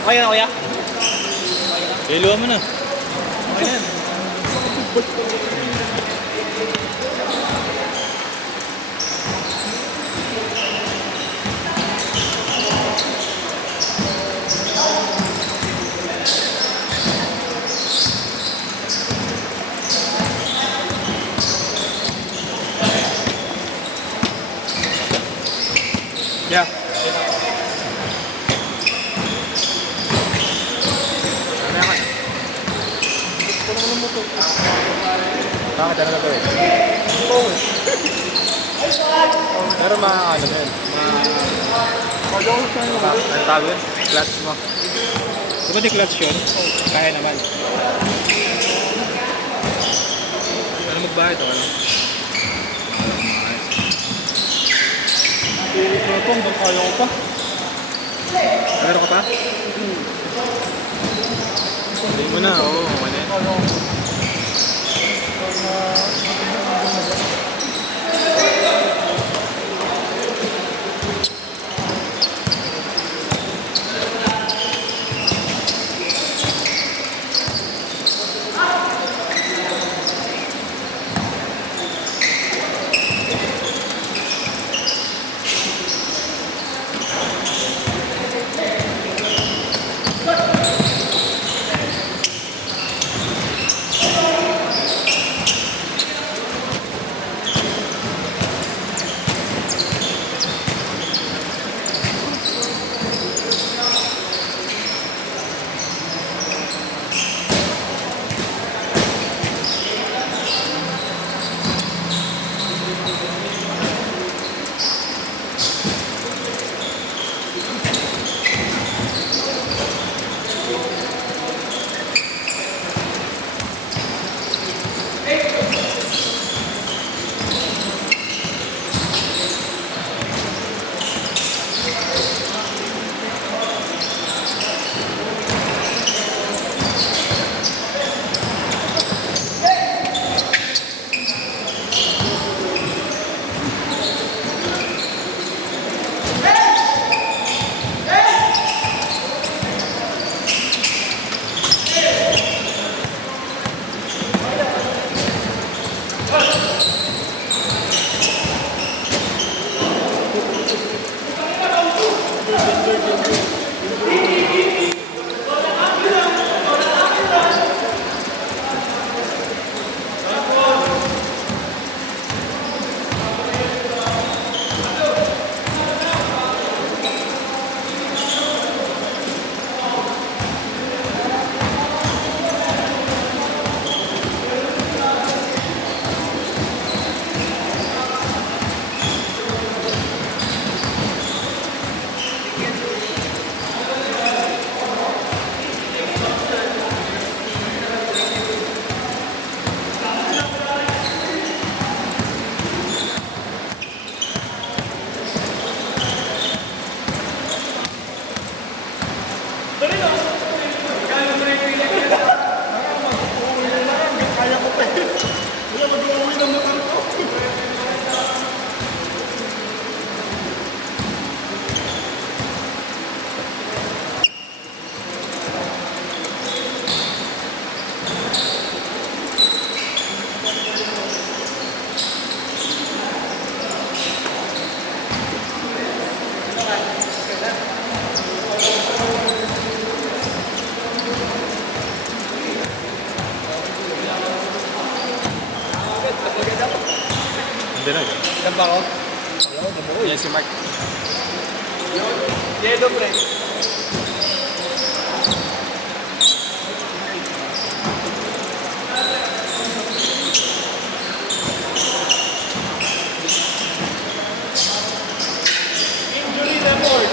Kaya na, kuya? Iluwa mo na. Okay na yan. Yeah. Mamaya ka. Gusto ko naman mo ito. Bakit ano gagawin? Pero ano na yun? Ang tawag yun? Clutch mo. Diba di clutch yun? Kaya naman. Ano magbayad o ano? Ito, hanggang kaya ko pa. Meron ka pa? Hindi mo na, oo. Ano yan? Hindi na. Ilan ba ako? Wala ko, bumuo. Yan si Mark. Yellow, pre. Injury report.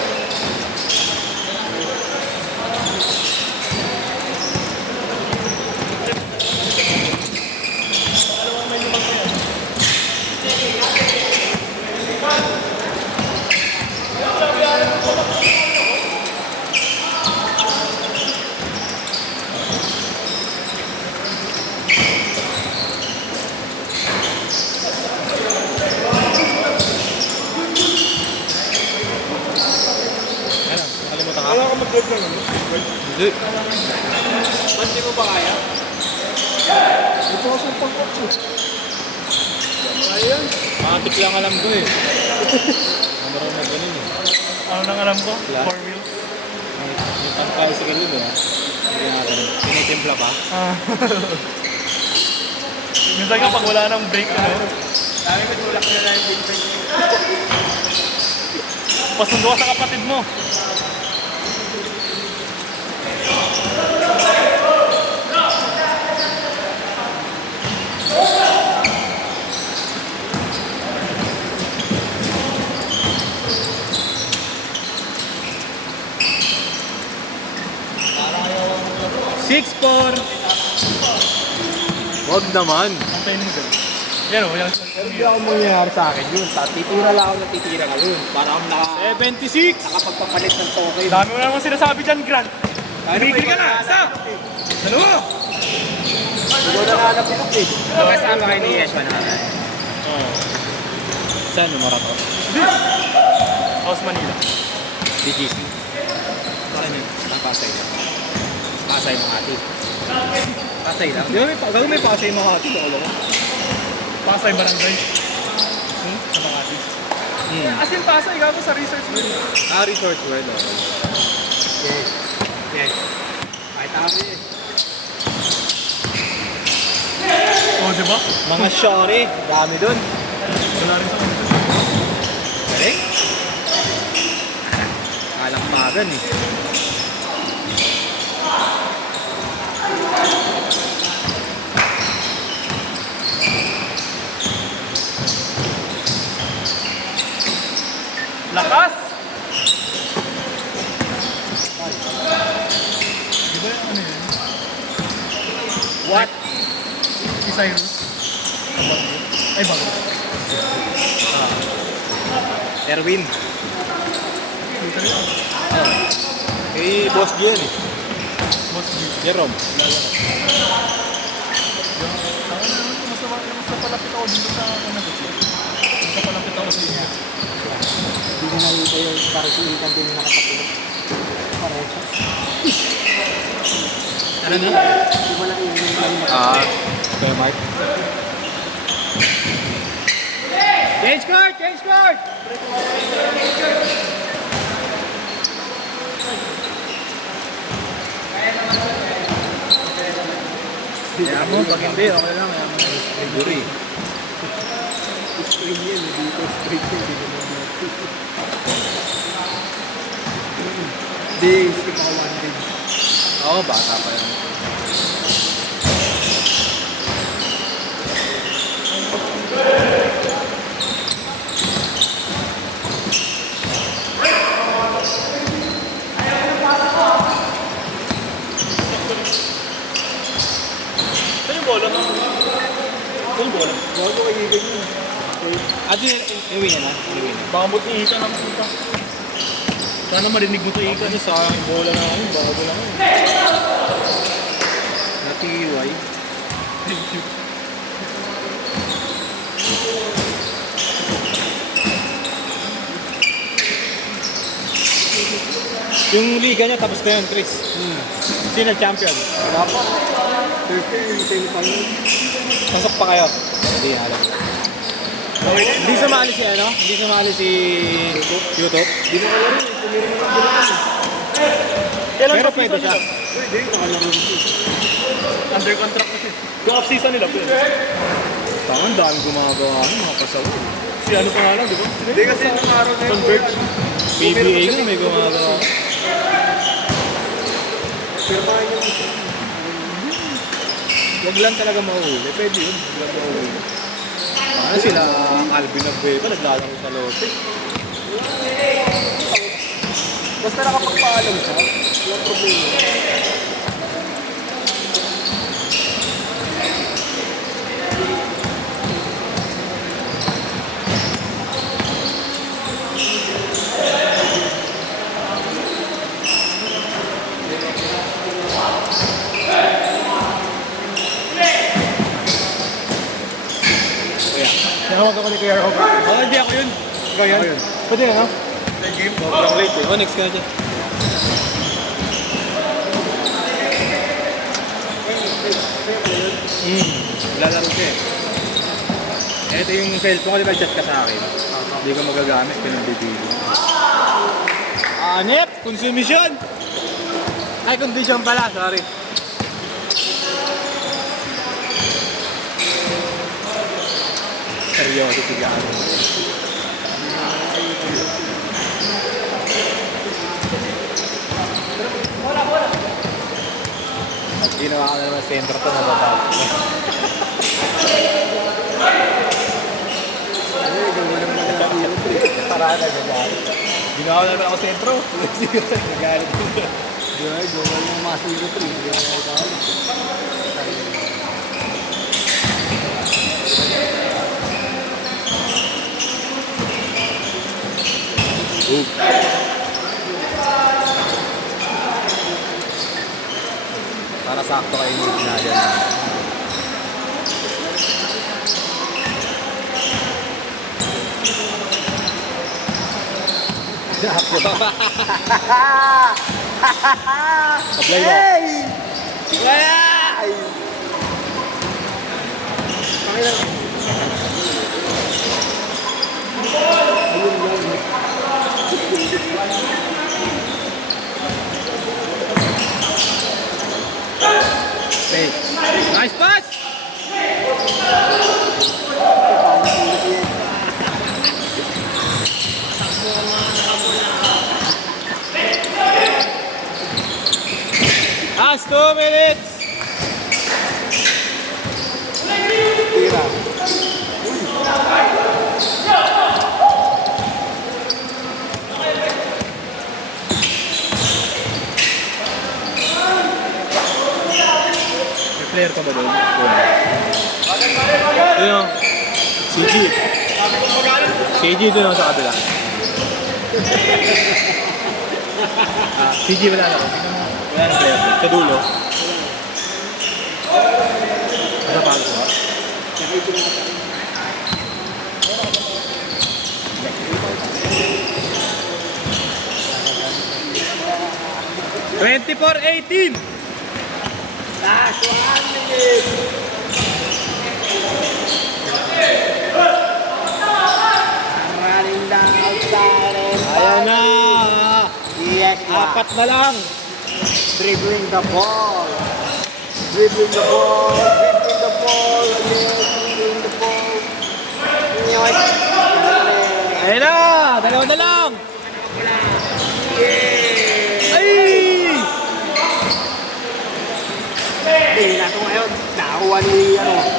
mag-drive lang ano? Hindi. Ba't di mo ba kaya? Ito kasi yung pangkotse. Ayun. Matik lang alam ko eh. Marunong na ganun eh. Ano nang alam ko? Wala. 4 wheels. Yung pang-tricycle yun eh. Hindi nga ganun. Tinitimpla pa. Minsan nga pag wala nang brake, ano? Dami ko tulak na lang yung brake. Pasundo ka sa kapatid mo. Six four. Wag naman. Antayin mo dyan. Yan o, yan. Hindi ako mangyayari sa akin yun. Titira lang ako na titira ngayon. Para akong 76. nakapagpapalit ng token. Dami mo naman sinasabi dyan, Grant. Tumigil ka na! Isa! Dalawa! Hindi ko nanganap ito eh. Kasama kayo ni Yeshua na kaya. Oo. Saan yung marato? House Manila. DGC. Saan yun? Pasay lang. Pasay Makati. Pasay lang? Di ba may pasay Makati? Baka lang. Pasay Barangay. Sa Makati. As in Pasay, ikaw ko sa research mo. Resort World. Yes. Yes. Kahit ako eh. Oh, di ba? Mga shorty. Dami dun. Wala rin sa kanila. Galing. Kalampagan eh. Lakas! Di ba yung ano yun? What? Si Cyrus? Ay, bago. Erwin. Dito rin. Kay Boss Gian eh. Boss G. Jerome. Mas napalapit ako dito sa ano ko. Mas napalapit ako sa inyo. Hindi ko nakita yung parasiitan din yung nakapatulog. Pareho. Ano na? Hindi mo lang yung Kaya Mark. Change card! Change card! Kaya mo, pag hindi, okay lang. Kaya mo. Duri. Straight yan. Dito straight yan. Hindi, skip ako one day. Oo, bata pa yan. Ito yung bola. Ito yung bola. Bago kayo ganyan. At iuwi na na? Iuwi na. Baka mo ika na pupunta. Sana marinig mo ito ika. Kasi sa aking bola na kami, bago lang yun. Natiway. Yung liga niya tapos na yun, Chris. Sino champion? Wala pa. Thursday yung semi-final. Pasok pa kayo? Hindi, alam. Hindi sumali si ano? Hindi sumali si YouTube? Hindi mo kalaro eh. Tumira mo lang ganun. Kailan Pero pa pwede season siya. nila? Hindi, nakalaro siya. Under contract na siya. Yung off-season nila. Tangan, dami gumagawa ng mga pasawa. Si ano pa nga lang, di ba? Hindi kasi yung araw na yun. Converge. PBA nga may gumagawa. Pirmahan yung Huwag lang talaga mauuli. Pwede yun. Huwag lang mauuli. Paano sila Alvin Abueva naglalaro sa Lotte? basta nakapagpaalam siya, walang problema. Nakawag ako ni Kuya Robert. Oh, hindi ako yun. Ikaw yan? Ako yun. Pwede ano? Sobrang late eh. Oh, next ka na dyan. Lalaro siya eh. Ito yung cellphone ko, di ba chat ka sa akin? Hindi ko magagamit, pinagbibili. Anip! Consumption! Ay, condition pala, sorry. Seryoso si Gano. At ginawa ko na naman sentro to, nababag. Parada, gagalit. Ginawa na naman ako sentro. Nagalit ko. Gawal ng masiro 3. Hindi ako nagkakalit. Para sakto kayo yung ginagawa. Apply mo. Wala! Hey. Nice pass! Last 2 minutes! Tira. 'May player pa ba doon? Yun o. CG. CG doon sa kabila. CG wala na. Wala na player doon. Sa dulo. Ano pa ako? $24-18! Last 1 minute! Running down outside and Ayan na! yes, Apat na lang! dribbling the ball. Dribbling the ball. Dribbling the ball. Dribbling the ball. Yes. Ayan na! Dalawa na lang! Ay! Hindi na ito ngayon. Nakakuha ni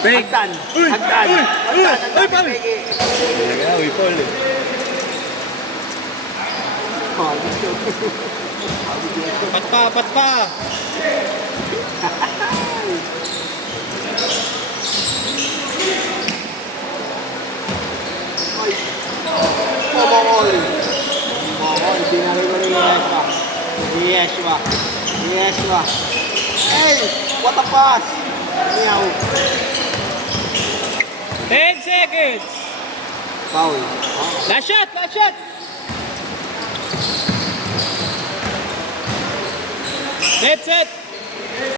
Fake. Hagdan. Uy! Hagdan. Uy! Uy! Hagdan. Uy! Pare! Kaya, we fall eh. Pat pa! Pat pa! Momol. Momol. Pinari ko ni Yeshua. Yeshua. Yeshua. Hey! What a pass! Meow. 10 seconds! Foul. Last shot! Last shot! Net set!